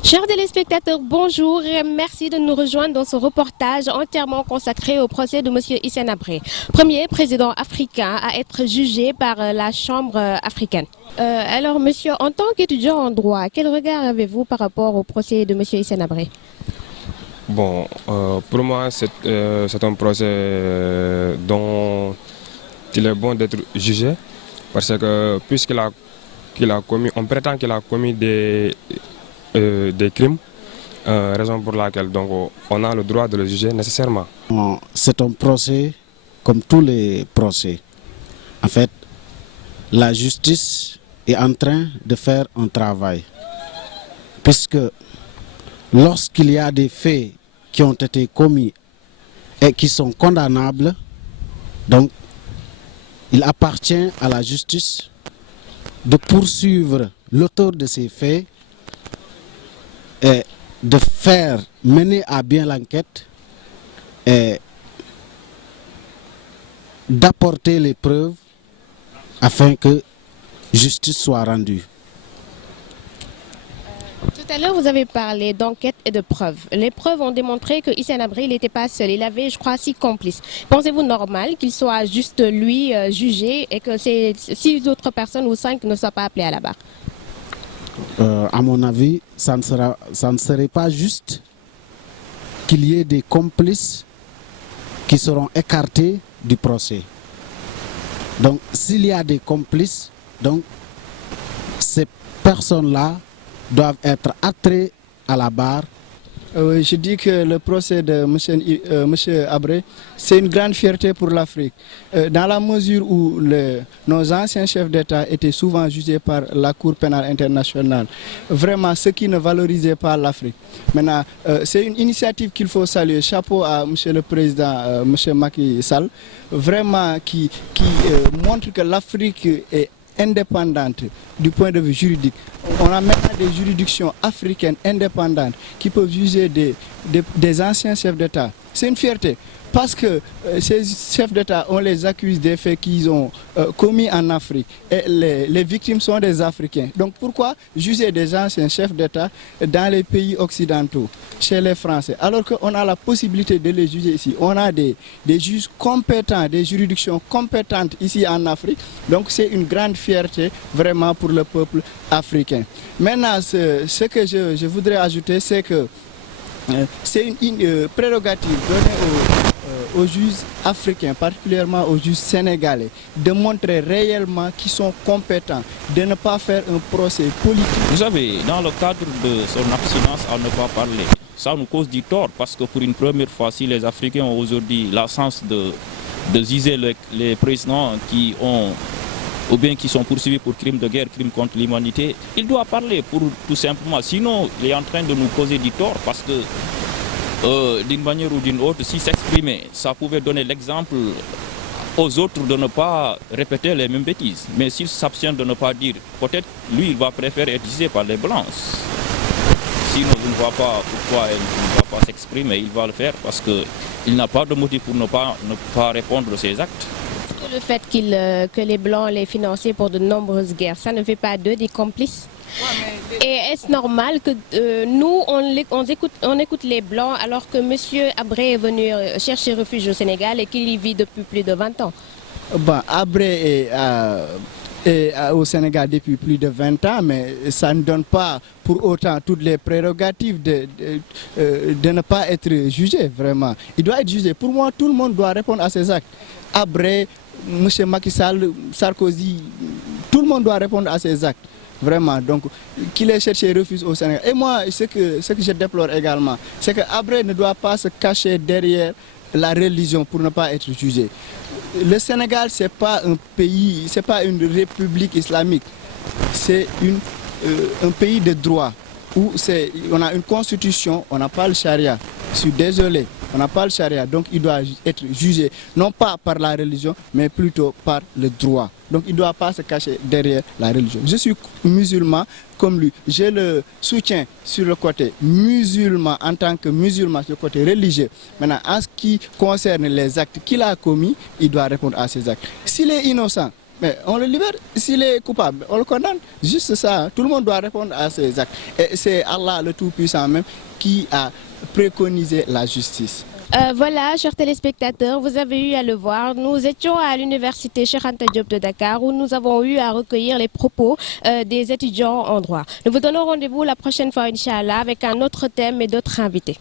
Chers téléspectateurs, bonjour et merci de nous rejoindre dans ce reportage entièrement consacré au procès de M. Hissène Habré, premier président africain à être jugé par la Chambre africaine. Alors, monsieur, en tant qu'étudiant en droit, quel regard avez-vous par rapport au procès de M. Hissène Habré? Bon, pour moi, c'est un procès dont il est bon d'être jugé parce que on prétend qu'il a commis des crimes, raison pour laquelle donc, on a le droit de le juger nécessairement. C'est un procès comme tous les procès. En fait, la justice est en train de faire un travail, puisque lorsqu'il y a des faits qui ont été commis et qui sont condamnables, donc il appartient à la justice de poursuivre l'auteur de ces faits et de faire mener à bien l'enquête et d'apporter les preuves afin que justice soit rendue. Tout à l'heure, vous avez parlé d'enquête et de preuves. Les preuves ont démontré que Hissène Habré n'était pas seul. Il avait, je crois, 6 complices. Pensez-vous normal qu'il soit juste lui jugé et que ces 6 autres personnes ou 5 ne soient pas appelées à la barre? À mon avis, ça ne serait pas juste qu'il y ait des complices qui seront écartés du procès. Donc, s'il y a des complices, donc, ces personnes-là doivent être attirées à la barre. Je dis que le procès de M. Habré, c'est une grande fierté pour l'Afrique. Dans la mesure où nos anciens chefs d'État étaient souvent jugés par la Cour pénale internationale, vraiment ce qui ne valorisait pas l'Afrique. Maintenant, c'est une initiative qu'il faut saluer. Chapeau à M. le Président, M. Macky Sall, vraiment qui montre que l'Afrique est indépendante du point de vue juridique. On a maintenant des juridictions africaines indépendantes qui peuvent juger des anciens chefs d'État. C'est une fierté parce que ces chefs d'État, on les accuse des faits qu'ils ont commis en Afrique et les victimes sont des Africains. Donc pourquoi juger des anciens chefs d'État dans les pays occidentaux, chez les Français, alors qu'on a la possibilité de les juger ici? On a des juges compétents, des juridictions compétentes ici en Afrique. Donc c'est une grande fierté vraiment pour le peuple africain. Maintenant, ce que je voudrais ajouter, c'est que c'est une prérogative donnée aux juges africains, particulièrement aux juges sénégalais, de montrer réellement qu'ils sont compétents, de ne pas faire un procès politique. Vous savez, dans le cadre de son abstinence à ne pas parler, ça nous cause du tort parce que pour une première fois, si les Africains ont aujourd'hui la chance de juger les présidents qui ont ou bien qui sont poursuivis pour crimes de guerre, crimes contre l'humanité, il doit parler pour tout simplement. Sinon, il est en train de nous causer du tort parce que d'une manière ou d'une autre, s'il s'exprimait, ça pouvait donner l'exemple aux autres de ne pas répéter les mêmes bêtises. Mais s'il s'abstient de ne pas dire, peut-être lui, il va préférer être jugé par les Blancs. Sinon, je ne vois pas pourquoi il ne va pas s'exprimer. Il va le faire parce qu'il n'a pas de motif pour ne pas répondre à ses actes. Le fait que les Blancs les financé pour de nombreuses guerres, ça ne fait pas d'eux des complices? Et est-ce normal que nous, on écoute les Blancs alors que M. Habré est venu chercher refuge au Sénégal et qu'il y vit depuis plus de 20 ans? Habré est au Sénégal depuis plus de 20 ans, mais ça ne donne pas pour autant toutes les prérogatives de ne pas être jugé, vraiment. Il doit être jugé. Pour moi, tout le monde doit répondre à ses actes. Habré, M. Macky Sall, Sarkozy, tout le monde doit répondre à ses actes. Vraiment, donc qu'il ait cherché refuge au Sénégal. Et moi, ce que je déplore également, c'est que Habré ne doit pas se cacher derrière la religion pour ne pas être jugé. Le Sénégal, ce n'est pas un pays, ce n'est pas une république islamique, c'est un pays de droit où on a une constitution, on n'a pas le charia. Je suis désolé, on n'a pas le charia, donc il doit être jugé, non pas par la religion, mais plutôt par le droit. Donc il ne doit pas se cacher derrière la religion. Je suis musulman comme lui, je le soutiens sur le côté musulman, en tant que musulman, sur le côté religieux. Maintenant, en ce qui concerne les actes qu'il a commis, il doit répondre à ces actes. S'il est innocent, mais on le libère. S'il est coupable, on le condamne. Juste ça, tout le monde doit répondre à ses actes. Et c'est Allah le Tout-Puissant même qui a préconisé la justice. Voilà, chers téléspectateurs, vous avez eu à le voir. Nous étions à l'université Cheikh Anta Diop de Dakar où nous avons eu à recueillir les propos des étudiants en droit. Nous vous donnons rendez-vous la prochaine fois, Inch'Allah, avec un autre thème et d'autres invités.